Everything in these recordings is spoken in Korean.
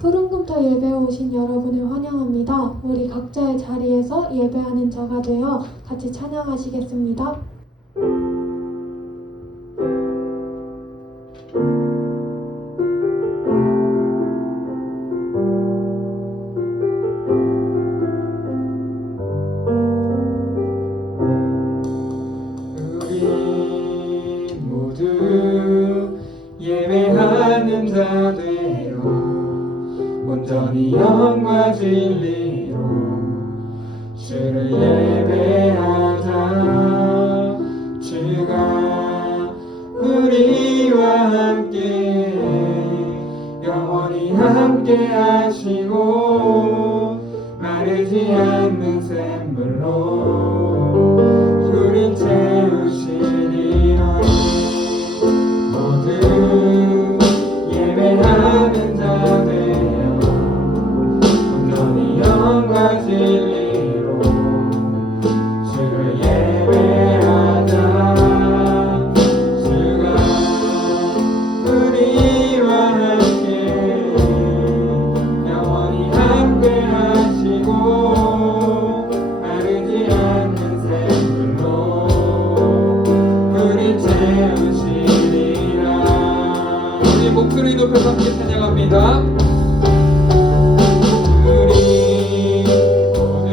푸른금토 예배에 오신 여러분을 환영합니다. 우리 각자의 자리에서 예배하는 자가 되어 같이 찬양하시겠습니다. 우리 모두 예배하는 자 되어 온전히 영과 진리로 주를 예배하자. 주가 우리와 함께 영원히 함께 하시고 마르지 않는 샘물로 우릴 채우시리라. 모두 예배하는 자 되어 온전히 영과 진리로 주를 예배하자. 주가 우리와 함께 영원히 함께 하시고 마르지 않는 샘물로 우릴 채우시리라. 우리 목소리 높여서 함께 찬양합니다. 우리 모두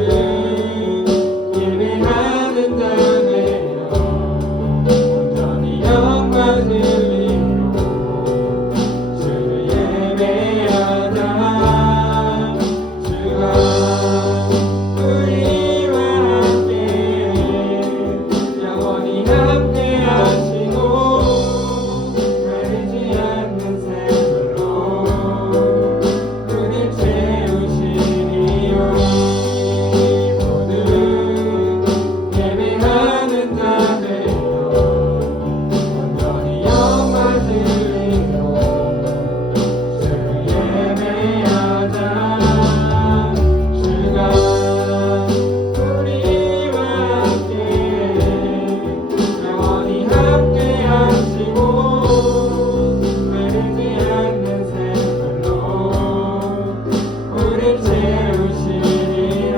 예배하는 자 되어 온전히 영과 진리로 주를 예배하자. 주가 우리와 함께 영원히 함께 하시고 마르지 않는 샘물로 우릴 채우시리요. 모두 예배하는 자 되어 온전히 영과 진리로 주를 예배하자. 주가 우리와 함께 영원히 함께 하시고 마르지 않는 샘물로 우릴 채우시리라.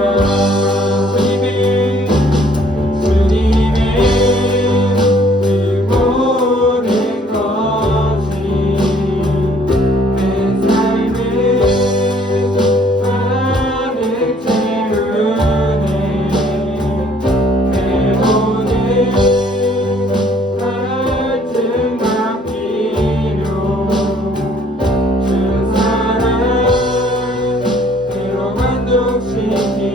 주님의 그 모든 것이 내 삶을 가득 채우네. 내 모든 갈증과 필요 주 사랑으로 만족시키니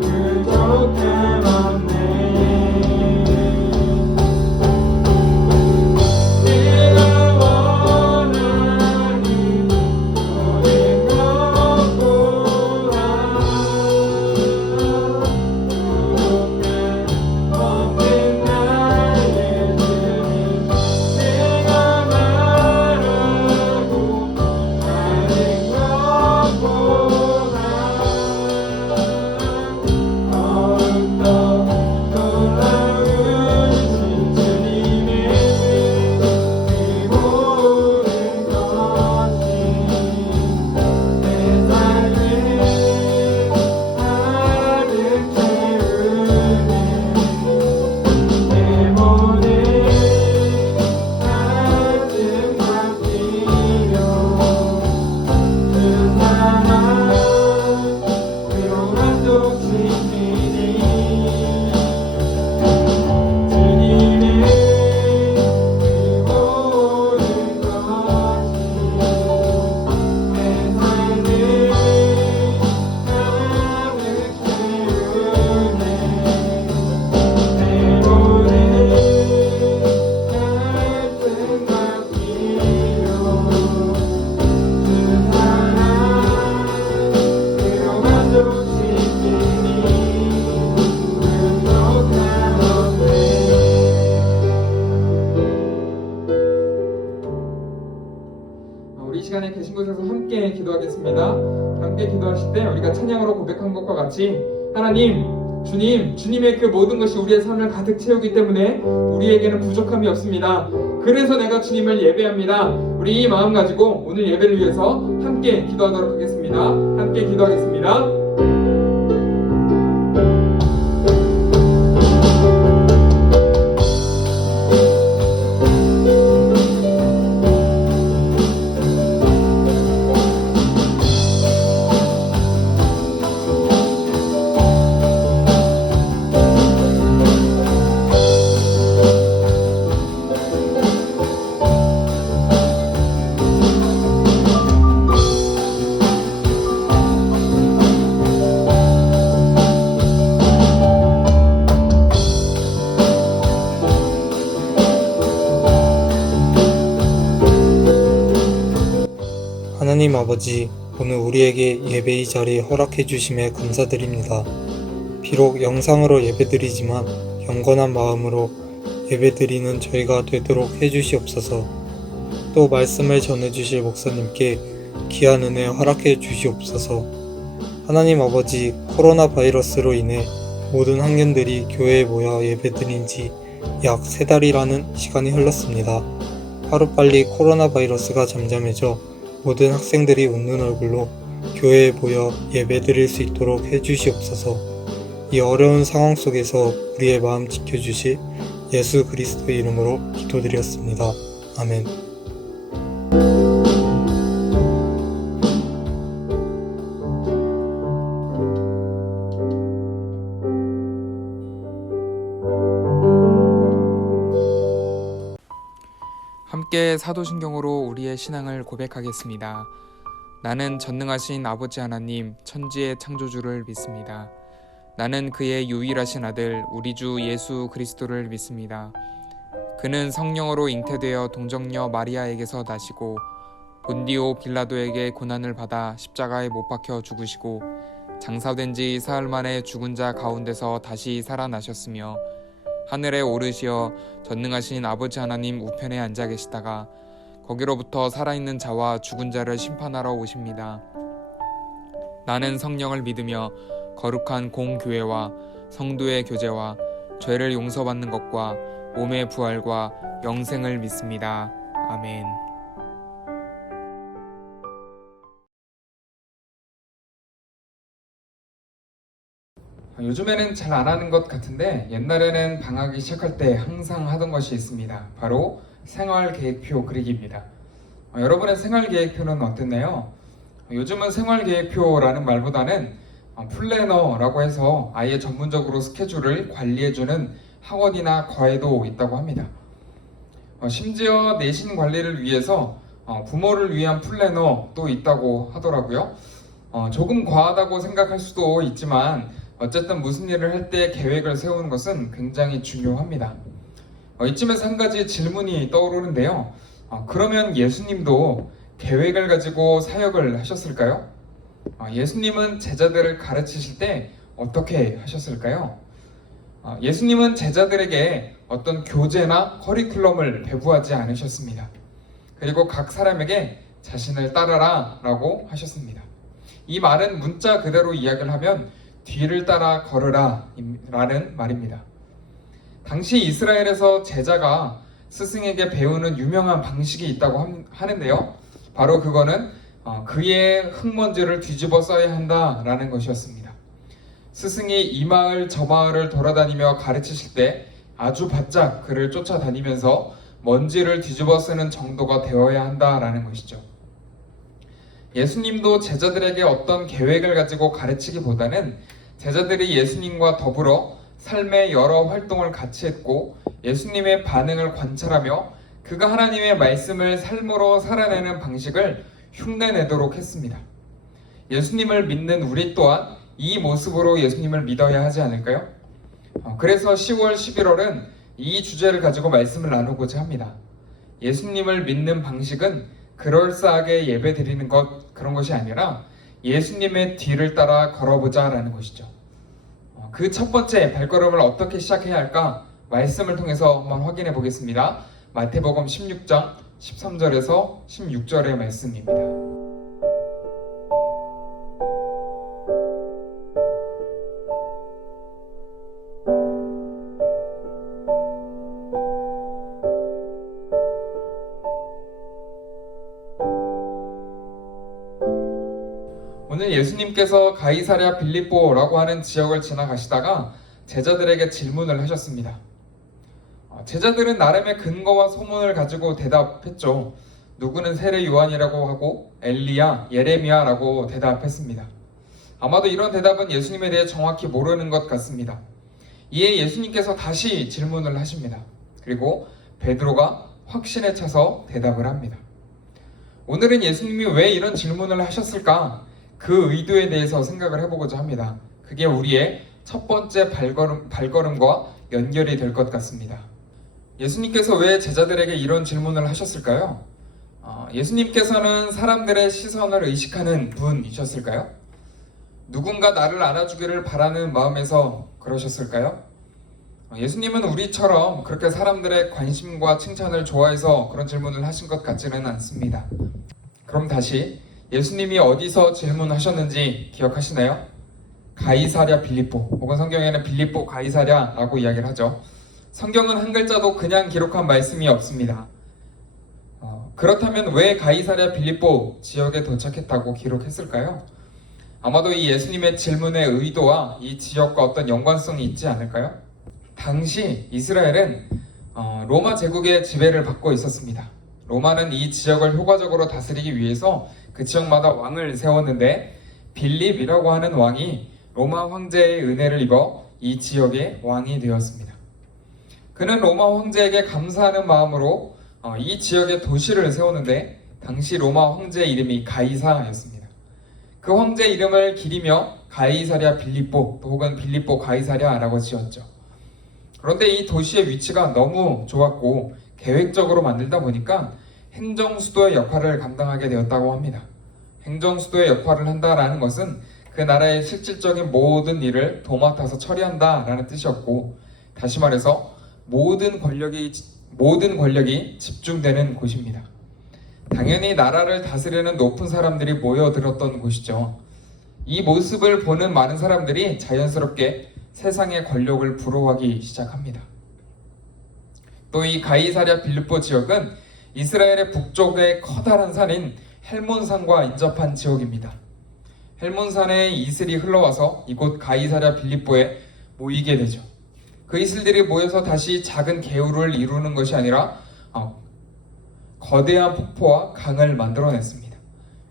부족함 없네. 내가 원하는 모든 것 구하라. 부족함 없는 나의 주님, 내가 말하고 하는 것보다 더욱더 놀라우신 주님의 그 모든 것이 내 삶을 가득 채우네. 내 모든 갈증과 필요 그 사랑으로 만족시키니 주님의 그 모든 것이 내 삶을 가득 채우네. 내 모든 갈증과 필요 그 사랑으로 만족시키니 부족함 없네. 우리 이 시간에 계신 곳에서 함께 기도하겠습니다. 함께 기도하실 때 우리가 찬양으로 고백한 것과 같이 하나님, 주님, 주님의 그 모든 것이 우리의 삶을 가득 채우기 때문에 우리에게는 부족함이 없습니다. 그래서 내가 주님을 예배합니다. 우리 이 마음 가지고 오늘 예배를 위해서 함께 기도하도록 하겠습니다. 함께 기도하겠습니다. 하나님 아버지, 오늘 우리에게 예배의 자리 허락해 주심에 감사드립니다. 비록 영상으로 예배드리지만 경건한 마음으로 예배드리는 저희가 되도록 해주시옵소서. 또 말씀을 전해주실 목사님께 귀한 은혜 허락해 주시옵소서. 하나님 아버지, 코로나 바이러스로 인해 모든 학년들이 교회에 모여 예배드린 지 약 3달이라는 시간이 흘렀습니다. 하루빨리 코로나 바이러스가 잠잠해져 모든 학생들이 웃는 얼굴로 교회에 모여 예배드릴 수 있도록 해주시옵소서. 이 어려운 상황 속에서 우리의 마음 지켜주실 예수 그리스도의 이름으로 기도드렸습니다. 아멘. 함께 사도신경으로 우리의 신앙을 고백하겠습니다. 나는 전능하신 아버지 하나님 천지의 창조주를 믿습니다. 나는 그의 유일하신 아들 우리 주 예수 그리스도를 믿습니다. 그는 성령으로 잉태되어 동정녀 마리아에게서 나시고 본디오 빌라도에게 고난을 받아 십자가에 못 박혀 죽으시고 장사된 지 사흘 만에 죽은 자 가운데서 다시 살아나셨으며 하늘에 오르시어 전능하신 아버지 하나님 우편에 앉아 계시다가 거기로부터 살아있는 자와 죽은 자를 심판하러 오십니다. 나는 성령을 믿으며 거룩한 공교회와 성도의 교제와 죄를 용서받는 것과 몸의 부활과 영생을 믿습니다. 아멘. 요즘에는 잘 안 하는 것 같은데 옛날에는 방학이 시작할 때 항상 하던 것이 있습니다. 바로 생활계획표 그리기입니다. 여러분의 생활계획표는 어땠나요? 요즘은 생활계획표라는 말보다는 플래너라고 해서 아예 전문적으로 스케줄을 관리해주는 학원이나 과외도 있다고 합니다. 심지어 내신 관리를 위해서 부모를 위한 플래너도 있다고 하더라고요. 조금 과하다고 생각할 수도 있지만 어쨌든 무슨 일을 할 때 계획을 세우는 것은 굉장히 중요합니다. 이쯤에서 한 가지 질문이 떠오르는데요. 그러면 예수님도 계획을 가지고 사역을 하셨을까요? 예수님은 제자들을 가르치실 때 어떻게 하셨을까요? 예수님은 제자들에게 어떤 교재나 커리큘럼을 배부하지 않으셨습니다. 그리고 각 사람에게 자신을 따라라 라고 하셨습니다. 이 말은 문자 그대로 이야기를 하면 뒤를 따라 걸으라 라는 말입니다. 당시 이스라엘에서 제자가 스승에게 배우는 유명한 방식이 있다고 하는데요. 바로 그거는 그의 흙먼지를 뒤집어 써야 한다라는 것이었습니다. 스승이 이 마을 저 마을을 돌아다니며 가르치실 때 아주 바짝 그를 쫓아다니면서 먼지를 뒤집어 쓰는 정도가 되어야 한다라는 것이죠. 예수님도 제자들에게 어떤 계획을 가지고 가르치기보다는 제자들이 예수님과 더불어 삶의 여러 활동을 같이 했고 예수님의 반응을 관찰하며 그가 하나님의 말씀을 삶으로 살아내는 방식을 흉내내도록 했습니다. 예수님을 믿는 우리 또한 이 모습으로 예수님을 믿어야 하지 않을까요? 그래서 10월, 11월은 이 주제를 가지고 말씀을 나누고자 합니다. 예수님을 믿는 방식은 그럴싸하게 예배 드리는 그런 것이 아니라 예수님의 뒤를 따라 걸어보자 라는 것이죠. 그 첫 번째 발걸음을 어떻게 시작해야 할까? 말씀을 통해서 한번 확인해 보겠습니다. 마태복음 16장 13절에서 16절의 말씀입니다. 오늘 예수님께서 가이사랴 빌립보라고 하는 지역을 지나가시다가 제자들에게 질문을 하셨습니다. 제자들은 나름의 근거와 소문을 가지고 대답했죠. 누구는 세례 요한이라고 하고 엘리야, 예레미야라고 대답했습니다. 아마도 이런 대답은 예수님에 대해 정확히 모르는 것 같습니다. 이에 예수님께서 다시 질문을 하십니다. 그리고 베드로가 확신에 차서 대답을 합니다. 오늘은 예수님이 왜 이런 질문을 하셨을까? 그 의도에 대해서 생각을 해보고자 합니다. 그게 우리의 첫 번째 발걸음과 연결이 될 것 같습니다. 예수님께서 왜 제자들에게 이런 질문을 하셨을까요? 예수님께서는 사람들의 시선을 의식하는 분이셨을까요? 누군가 나를 알아주기를 바라는 마음에서 그러셨을까요? 예수님은 우리처럼 그렇게 사람들의 관심과 칭찬을 좋아해서 그런 질문을 하신 것 같지는 않습니다. 그럼 다시 예수님이 어디서 질문하셨는지 기억하시나요? 가이사랴 빌립보, 혹은 성경에는 빌립보 가이사랴라고 이야기를 하죠. 성경은 한 글자도 그냥 기록한 말씀이 없습니다. 그렇다면 왜 가이사랴 빌립보 지역에 도착했다고 기록했을까요? 아마도 이 예수님의 질문의 의도와 이 지역과 어떤 연관성이 있지 않을까요? 당시 이스라엘은 로마 제국의 지배를 받고 있었습니다. 로마는 이 지역을 효과적으로 다스리기 위해서 그 지역마다 왕을 세웠는데 빌립이라고 하는 왕이 로마 황제의 은혜를 입어 이 지역의 왕이 되었습니다. 그는 로마 황제에게 감사하는 마음으로 이 지역에 도시를 세우는데 당시 로마 황제의 이름이 가이사였습니다. 그 황제 이름을 기리며 가이사랴 빌립보 혹은 빌립보 가이사랴라고 지었죠. 그런데 이 도시의 위치가 너무 좋았고 계획적으로 만들다 보니까 행정수도의 역할을 감당하게 되었다고 합니다. 행정수도의 역할을 한다라는 것은 그 나라의 실질적인 모든 일을 도맡아서 처리한다라는 뜻이었고, 다시 말해서 모든 권력이 집중되는 곳입니다. 당연히 나라를 다스리는 높은 사람들이 모여들었던 곳이죠. 이 모습을 보는 많은 사람들이 자연스럽게 세상의 권력을 부러워하기 시작합니다. 또 이 가이사랴 빌립보 지역은 이스라엘의 북쪽의 커다란 산인 헬몬산과 인접한 지역입니다. 헬몬산에 이슬이 흘러와서 이곳 가이사랴 빌립보에 모이게 되죠. 그 이슬들이 모여서 다시 작은 개울을 이루는 것이 아니라 거대한 폭포와 강을 만들어냈습니다.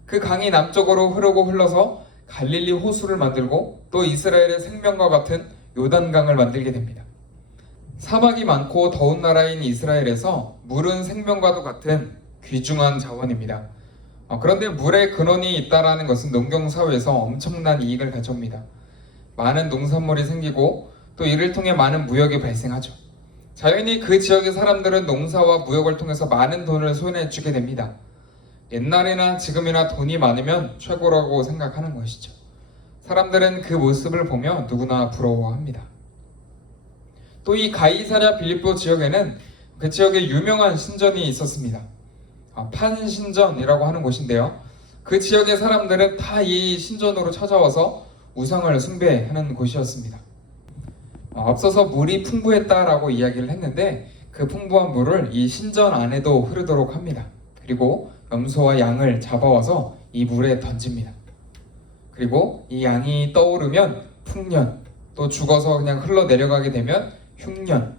그 강이 남쪽으로 흐르고 흘러서 갈릴리 호수를 만들고 또 이스라엘의 생명과 같은 요단강을 만들게 됩니다. 사막이 많고 더운 나라인 이스라엘에서 물은 생명과도 같은 귀중한 자원입니다. 그런데 물의 근원이 있다는 것은 농경사회에서 엄청난 이익을 가져옵니다. 많은 농산물이 생기고 또 이를 통해 많은 무역이 발생하죠. 자연히 그 지역의 사람들은 농사와 무역을 통해서 많은 돈을 손에 쥐게 됩니다. 옛날이나 지금이나 돈이 많으면 최고라고 생각하는 것이죠. 사람들은 그 모습을 보며 누구나 부러워합니다. 또 이 가이사랴 빌립보 지역에는 그 지역에 유명한 신전이 있었습니다. 판신전이라고 하는 곳인데요. 그 지역의 사람들은 다 이 신전으로 찾아와서 우상을 숭배하는 곳이었습니다. 앞서서 물이 풍부했다라고 이야기를 했는데 그 풍부한 물을 이 신전 안에도 흐르도록 합니다. 그리고 염소와 양을 잡아와서 이 물에 던집니다. 그리고 이 양이 떠오르면 풍년, 또 죽어서 그냥 흘러내려가게 되면 흉년,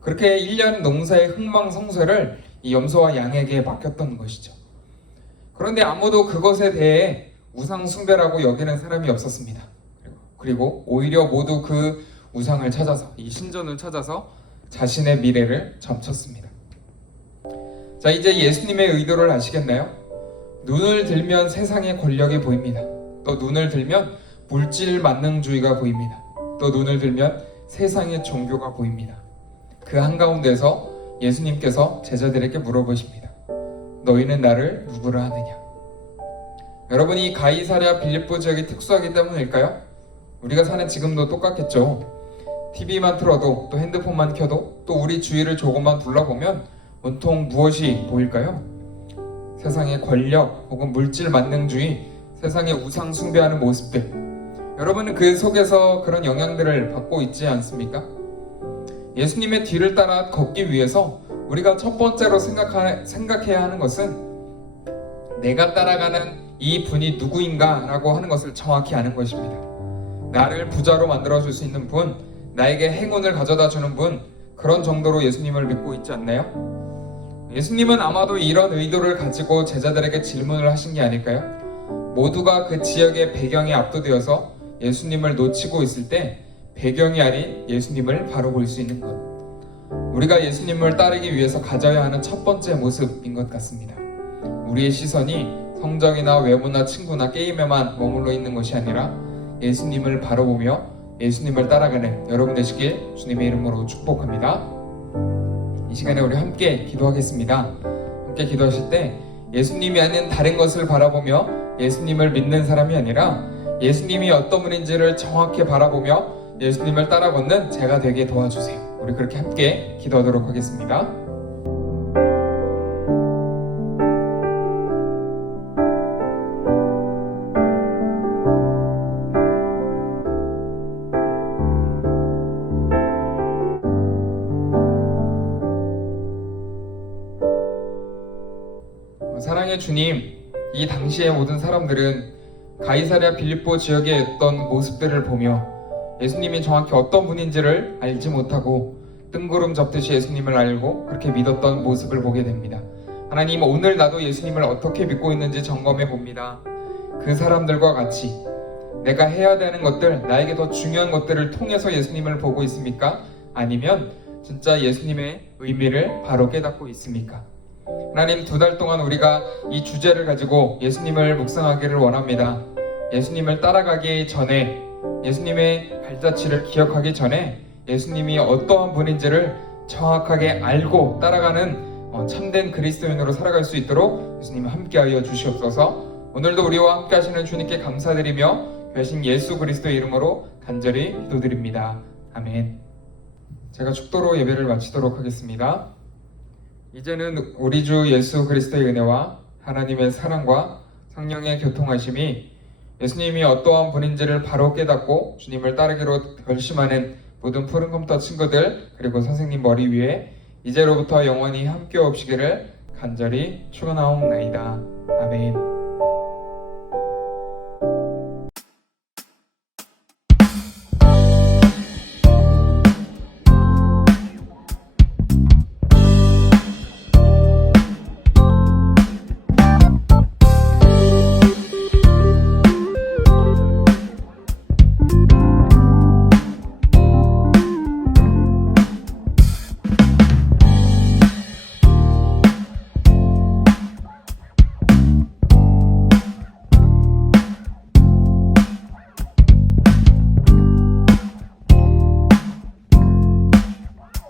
그렇게 1년 농사의 흥망성쇠를 이 염소와 양에게 맡겼던 것이죠. 그런데 아무도 그것에 대해 우상 숭배라고 여기는 사람이 없었습니다. 그리고 오히려 모두 그 우상을 찾아서, 이 신전을 찾아서 자신의 미래를 점쳤습니다. 자, 이제 예수님의 의도를 아시겠나요? 눈을 들면 세상의 권력이 보입니다. 또 눈을 들면 물질 만능주의가 보입니다. 또 눈을 들면 세상의 종교가 보입니다. 그 한가운데서 예수님께서 제자들에게 물어보십니다. 너희는 나를 누구라 하느냐? 여러분, 이 가이사랴 빌립보 지역이 특수하기 때문일까요? 우리가 사는 지금도 똑같겠죠. TV만 틀어도, 또 핸드폰만 켜도, 또 우리 주위를 조금만 둘러보면 온통 무엇이 보일까요? 세상의 권력 혹은 물질 만능주의, 세상의 우상 숭배하는 모습들. 여러분은 그 속에서 그런 영향들을 받고 있지 않습니까? 예수님의 뒤를 따라 걷기 위해서 우리가 첫 번째로 생각해야 하는 것은 내가 따라가는 이 이 분이 누구인가 라고 하는 것을 정확히 아는 것입니다. 나를 부자로 만들어줄 수 있는 분, 나에게 행운을 가져다 주는 분, 그런 정도로 예수님을 믿고 있지 않나요? 예수님은 아마도 이런 의도를 가지고 제자들에게 질문을 하신 게 아닐까요? 모두가 그 지역의 배경에 압도되어서 예수님을 놓치고 있을 때 배경이 아닌 예수님을 바로 볼 수 있는 것, 우리가 예수님을 따르기 위해서 가져야 하는 첫 번째 모습인 것 같습니다. 우리의 시선이 성적이나 외모나 친구나 게임에만 머물러 있는 것이 아니라 예수님을 바로 보며 예수님을 따라가는 여러분 되시길 주님의 이름으로 축복합니다. 이 시간에 우리 함께 기도하겠습니다. 함께 기도하실 때 예수님이 아닌 다른 것을 바라보며 예수님을 믿는 사람이 아니라 예수님이 어떤 분인지를 정확히 바라보며 예수님을 따라 걷는 제가 되게 도와주세요. 우리 그렇게 함께 기도하도록 하겠습니다. 사랑의 주님, 이 당시의 모든 사람들은 가이사랴 빌립보 지역에 있던 모습들을 보며 예수님이 정확히 어떤 분인지를 알지 못하고 뜬구름 접듯이 예수님을 알고 그렇게 믿었던 모습을 보게 됩니다. 하나님, 오늘 나도 예수님을 어떻게 믿고 있는지 점검해 봅니다. 그 사람들과 같이 내가 해야 되는 것들, 나에게 더 중요한 것들을 통해서 예수님을 보고 있습니까? 아니면 진짜 예수님의 의미를 바로 깨닫고 있습니까? 하나님, 2달 동안 우리가 이 주제를 가지고 예수님을 묵상하기를 원합니다. 예수님을 따라가기 전에, 예수님의 발자취를 기억하기 전에 예수님이 어떠한 분인지를 정확하게 알고 따라가는 참된 그리스도인으로 살아갈 수 있도록 예수님 함께하여 주시옵소서. 오늘도 우리와 함께 하시는 주님께 감사드리며 교신 예수 그리스도의 이름으로 간절히 기도드립니다. 아멘. 제가 축도로 예배를 마치도록 하겠습니다. 이제는 우리 주 예수 그리스도의 은혜와 하나님의 사랑과 성령의 교통하심이 예수님이 어떠한 분인지를 바로 깨닫고 주님을 따르기로 결심하는 모든 푸른 컴퓨터 친구들, 그리고 선생님 머리 위에 이제로부터 영원히 함께 없시기를 간절히 축원하옵나이다. 아멘.